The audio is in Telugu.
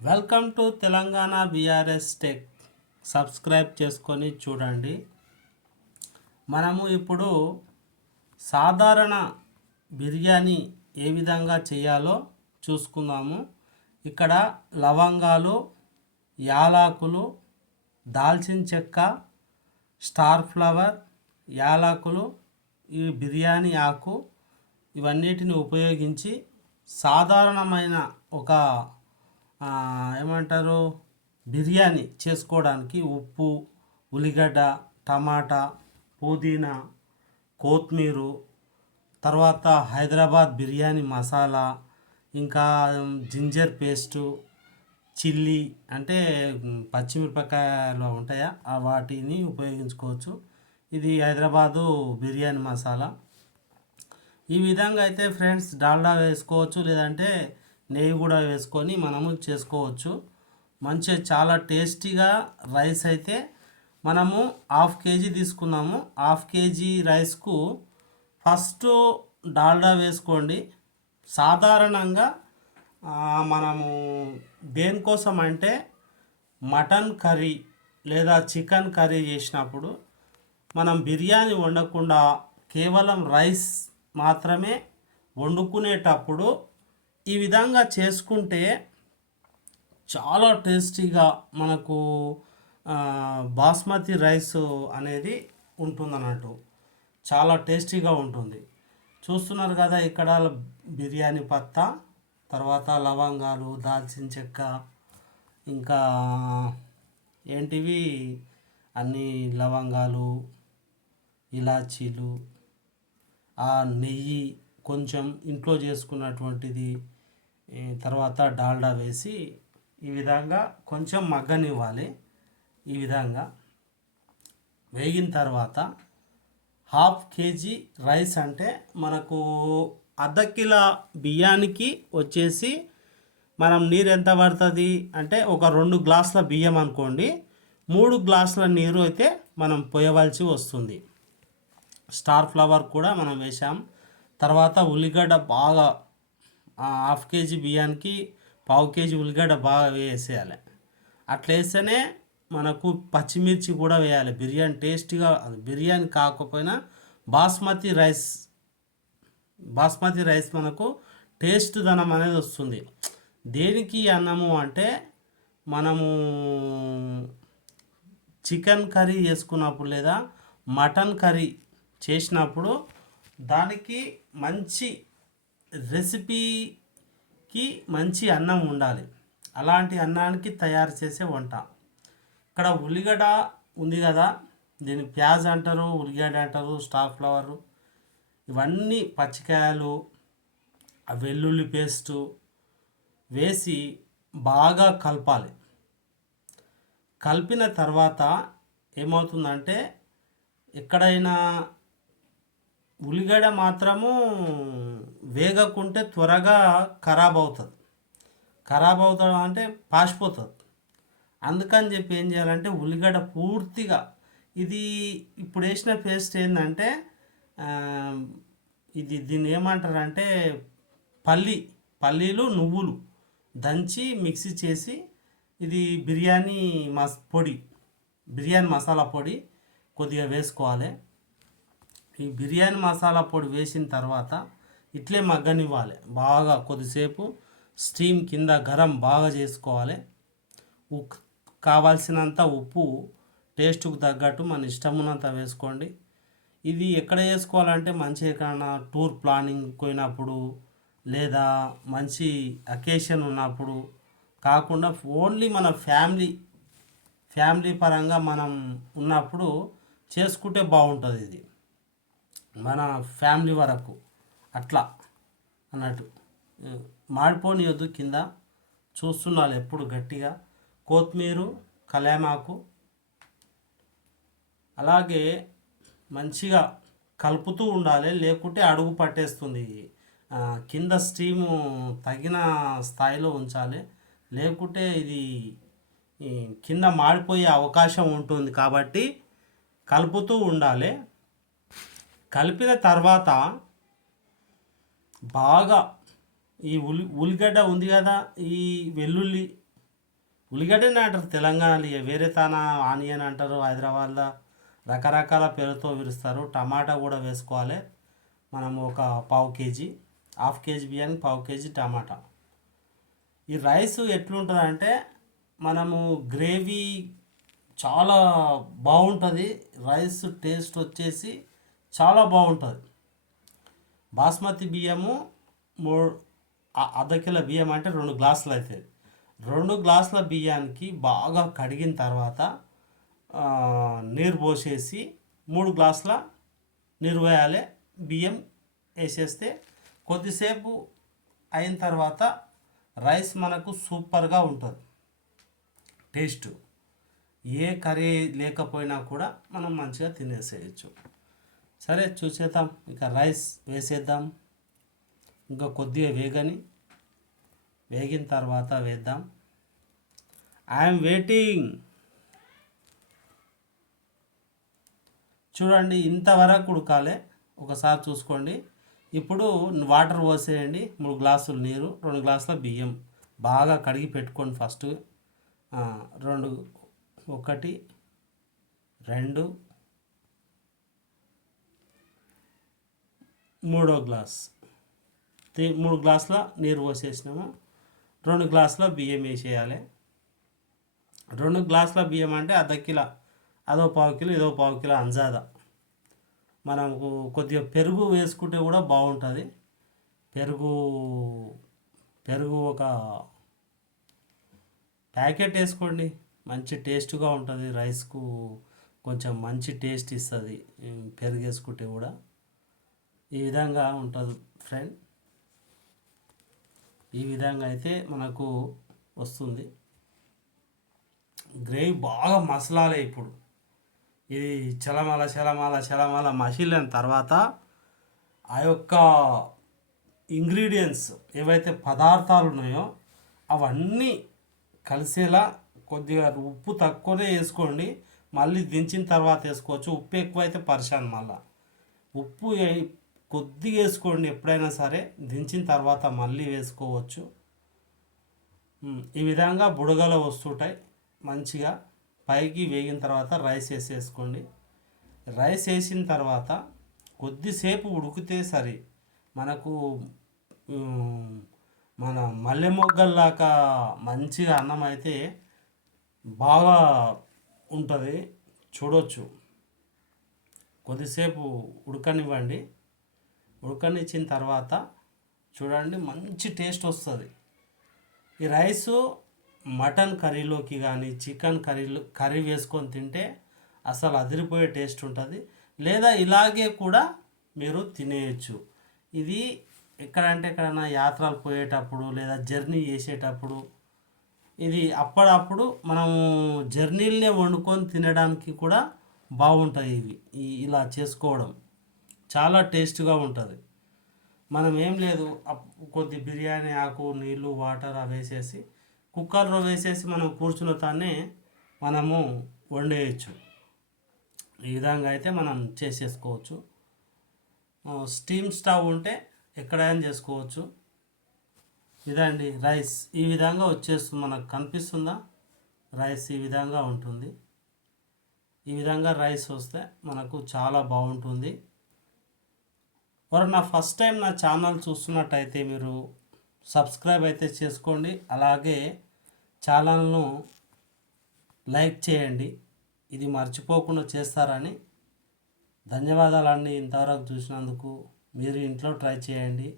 Welcome to Telangana BRS tech. Subscribe చేసుకొని చూడండి. మనము ఇప్పుడు సాధారణ బిర్యానీ ఏ విధంగా చేయాలో చూసుకుందాము. ఇక్కడ లవంగాలు, యాలకులు, దాల్చిన చెక్క, స్టార్ ఫ్లవర్, యాలకులు, ఈ బిర్యానీ ఆకు ఇవన్నిటిని ఉపయోగించి సాధారణమైన ఒక ఏమంటారు బిర్యానీ చేసుకోవడానికి ఉప్పు, ఉల్లిగడ్డ, టమాటా, పుదీనా, కొత్తిమీర, తర్వాత హైదరాబాద్ బిర్యానీ మసాలా, ఇంకా జింజర్ పేస్టు, చిల్లీ అంటే పచ్చిమిరపకాయలు ఉంటాయా వాటిని ఉపయోగించుకోవచ్చు. ఇది హైదరాబాదు బిర్యానీ మసాలా. ఈ విధంగా అయితే ఫ్రెండ్స్ డాల్డా వేసుకోవచ్చు, లేదంటే నెయ్యి కూడా వేసుకొని మనము చేసుకోవచ్చు. మంచిగా చాలా టేస్టీగా రైస్ అయితే మనము 1/2 కేజీ తీసుకున్నాము. 1/2 కేజీ రైస్కు ఫస్ట్ డాల్డా వేసుకోండి. సాధారణంగా మనము దేనికోసం అంటే మటన్ కర్రీ లేదా చికెన్ కర్రీ చేసినప్పుడు మనం బిర్యానీ వండకుండా కేవలం రైస్ మాత్రమే వండుకునేటప్పుడు ఈ విధంగా చేసుకుంటే చాలా టేస్టీగా మనకు బాస్మతి రైస్ అనేది ఉంటుందన్నట్టు. చాలా టేస్టీగా ఉంటుంది. చూస్తున్నారు కదా ఇక్కడ బిర్యానీ పత్తా, తర్వాత లవంగాలు, దాల్చిన చెక్క, ఇంకా ఏంటివి అన్ని లవంగాలు, ఇలాచీలు, ఆ నెయ్యి కొంచెం ఇంట్లో చేసుకున్నటువంటిది, తర్వాత డాల్డా వేసి ఈ విధంగా కొంచెం మగ్గనివ్వాలి. ఈ విధంగా వేగిన తర్వాత 1/2 కేజీ రైస్ అంటే మనకు అర్ధ కిలో బియ్యానికి వచ్చేసి మనం నీరు ఎంత పడుతుంది అంటే ఒక 2 గ్లాసుల బియ్యం అనుకోండి, 3 గ్లాసుల నీరు అయితే మనం పోయవలసి వస్తుంది. స్టార్ ఫ్లవర్ కూడా మనం వేసాం. తర్వాత ఉల్లిగడ్డ బాగా 1/2 కేజీ బియ్యానికి 1/4 కేజీ ఉల్లిగడ్డ బాగా వేసేయాలి. అట్లా వేస్తేనే మనకు పచ్చిమిర్చి కూడా వేయాలి. బిర్యానీ టేస్టీగా, బిర్యానీ కాకపోయినా బాస్మతి రైస్ మనకు టేస్ట్ ధనం అనేది వస్తుంది. దేనికి అన్నము అంటే మనము చికెన్ కర్రీ చేసుకున్నప్పుడు లేదా మటన్ కర్రీ చేసినప్పుడు దానికి మంచి రెసిపీకి మంచి అన్నం ఉండాలి. అలాంటి అన్నానికి తయారు చేసే వంట. ఇక్కడ ఉల్లిగడ్డ ఉంది కదా, దీన్ని ప్యాజ్ అంటారు, ఉల్లిగడ్డ అంటారు, స్టార్ ఫ్లవరు, ఇవన్నీ పచ్చికాయలు, వెల్లుల్లి పేస్టు వేసి బాగా కలపాలి. కలిపిన తర్వాత ఏమవుతుందంటే ఎక్కడైనా ఉల్లిగడ్డ మాత్రము వేగకుంటే త్వరగా ఖరాబ్ అవుతుంది అంటే పాసిపోతుంది. అందుకని చెప్పి ఏం చేయాలంటే ఉల్లిగడ్డ పూర్తిగా ఇది ఇప్పుడు వేసిన పేస్ట్ ఏంటంటే దీన్ని ఏమంటారంటే పల్లీలు, నువ్వులు దంచి మిక్సీ చేసి ఇది బిర్యానీ మసాలా పొడి కొద్దిగా వేసుకోవాలి. ఈ బిర్యానీ మసాలా పొడి వేసిన తర్వాత ఇట్లే మగ్గనివ్వాలి. బాగా కొద్దిసేపు స్టీమ్ కింద గరం బాగా చేసుకోవాలి. కావాల్సినంత ఉప్పు టేస్ట్కు తగ్గట్టు మన ఇష్టమున్నంత వేసుకోండి. ఇది ఎక్కడ చేసుకోవాలంటే మంచి ఎక్కడన్నా టూర్ ప్లానింగ్ పోయినప్పుడు లేదా మంచి అకేషన్ ఉన్నప్పుడు కాకుండా ఓన్లీ మన ఫ్యామిలీ పరంగా మనం ఉన్నప్పుడు చేసుకుంటే బాగుంటుంది. ఇది మన ఫ్యామిలీ వరకు అట్లా అన్నట్టు మాడిపోనియొద్దు. కింద చూస్తున్నారు ఎప్పుడు గట్టిగా కొత్తిమీర, కలేమాకు, అలాగే మంచిగా కలుపుతూ ఉండాలి. లేకుంటే అడుగు పట్టేస్తుంది. కింద స్టీము తగిన స్థాయిలో ఉంచాలి. లేకుంటే ఇది కింద మాడిపోయే అవకాశం ఉంటుంది. కాబట్టి కలుపుతూ ఉండాలి. కలిపిన తర్వాత బాగా ఈ ఉల్లిగడ్డ ఉంది కదా, ఈ వెల్లుల్లి ఉల్లిగడ్డని అంటారు తెలంగాణలో, వేరే తాన ఆనియన్ అంటారు హైదరాబాద్లో, రకరకాల పేరుతో పిలుస్తారు. టమాటా కూడా వేసుకోవాలి. మనము ఒక పావు కేజీ, హాఫ్ కేజీ బియ్యానికి పావు కేజీ టమాటా. ఈ రైస్ ఎట్లుంటుందంటే మనము గ్రేవీ చాలా బాగుంటుంది. రైస్ టేస్ట్ వచ్చేసి చాలా బాగుంటుంది. బాస్మతి బియ్యము మూడు అర్ధ కిలో బియ్యం అంటే 2 గ్లాసులు అవుతుంది. 2 గ్లాసుల బియ్యానికి బాగా కడిగిన తర్వాత నీరు పోసేసి 3 గ్లాసుల నీరు వేయాలి. బియ్యం వేసేస్తే కొద్దిసేపు అయిన తర్వాత రైస్ మనకు సూపర్గా ఉంటుంది. టేస్ట్ ఏ కర్రీ లేకపోయినా కూడా మనం మంచిగా తినేసేయచ్చు. సరే చూసేద్దాం. ఇక రైస్ వేసేద్దాం. ఇంకా కొద్దిగా వేగిన తర్వాత వేద్దాం. I'm waiting. చూడండి ఇంతవరకు ఉడకాలి. ఒకసారి చూసుకోండి. ఇప్పుడు వాటర్ పోసేయండి. 3 గ్లాసులు నీరు, 2 గ్లాసుల బియ్యం బాగా కడిగి పెట్టుకోండి. ఫస్ట్ 2 1 2 3 గ్లాస్ 3 గ్లాసుల నీరు పోసేసినాము. 2 గ్లాసుల బియ్యం వేసేయాలి. 2 గ్లాసుల బియ్యం అంటే అర్ధ కిలో, అదో పావు కిలో, ఇదో పావు కిలో అంజాదా. మనకు కొద్దిగా పెరుగు వేసుకుంటే కూడా బాగుంటుంది. పెరుగు ఒక ప్యాకెట్ వేసుకోండి. మంచి టేస్ట్గా ఉంటుంది. రైస్కు కొంచెం మంచి టేస్ట్ ఇస్తుంది పెరుగు వేసుకుంటే కూడా. ఈ విధంగా ఉంటుంది ఫ్రెండ్. ఈ విధంగా అయితే మనకు వస్తుంది. గ్రేవీ బాగా మసలాలి. ఇప్పుడు ఇది చలమల మసిలిన తర్వాత ఆ యొక్క ఇంగ్రీడియంట్స్ ఏవైతే పదార్థాలు ఉన్నాయో అవన్నీ కలిసేలా కొద్దిగా ఉప్పు తక్కువనే వేసుకోండి. మళ్ళీ దించిన తర్వాత వేసుకోవచ్చు. ఉప్పు ఎక్కువైతే పరిశాన్. మళ్ళీ ఉప్పు కొద్దిగా వేసుకోండి ఎప్పుడైనా సరే. దించిన తర్వాత మళ్ళీ వేసుకోవచ్చు. ఈ విధంగా బుడగలు వస్తుంటాయి. మంచిగా పైకి వేగిన తర్వాత రైస్ వేసేసుకోండి. రైస్ వేసిన తర్వాత కొద్దిసేపు ఉడికితే సరి. మనకు మన మల్లె మొగ్గల్లాగా మంచిగా అన్నం అయితే బాగా ఉంటుంది. చూడొచ్చు. కొద్దిసేపు ఉడకనివ్వండి. ఉడకనిచ్చిన తర్వాత చూడండి మంచి టేస్ట్ వస్తుంది. ఈ రైసు మటన్ కర్రీలోకి కానీ చికెన్ కర్రీ వేసుకొని తింటే అసలు అదిరిపోయే టేస్ట్ ఉంటుంది. లేదా ఇలాగే కూడా మీరు తినేయచ్చు. ఇది ఎక్కడైనా యాత్రలు పోయేటప్పుడు లేదా జర్నీ చేసేటప్పుడు ఇది అప్పుడప్పుడు మనము జర్నీలనే వండుకొని తినడానికి కూడా బాగుంటాయి. ఇవి ఇలా చేసుకోవడం చాలా టేస్ట్గా ఉంటుంది. మనం ఏం లేదు, కొద్ది బిర్యానీ ఆకు, నీళ్ళు, వాటర్ అవి వేసేసి కుక్కర్లో వేసేసి మనం కూర్చున్న తానే మనము వండేయచ్చు. ఈ విధంగా అయితే మనం చేసేసుకోవచ్చు. స్టీమ్ స్టవ్ ఉంటే ఎక్కడైనా చేసుకోవచ్చు. ఇదండి రైస్. ఈ విధంగా వచ్చేస్తుంది. మనకు కనిపిస్తుందా? రైస్ ఈ విధంగా ఉంటుంది. ఈ విధంగా రైస్ వస్తే మనకు చాలా బాగుంటుంది. ఎవరన్నా ఫస్ట్ టైం నా ఛానల్ చూస్తున్నట్టయితే మీరు సబ్స్క్రైబ్ అయితే చేసుకోండి. అలాగే ఛానల్ను లైక్ చేయండి. ఇది మర్చిపోకుండా చేస్తారని. ధన్యవాదాలండి. ఇంతవరకు చూసినందుకు. మీరు ఇంట్లో ట్రై చేయండి.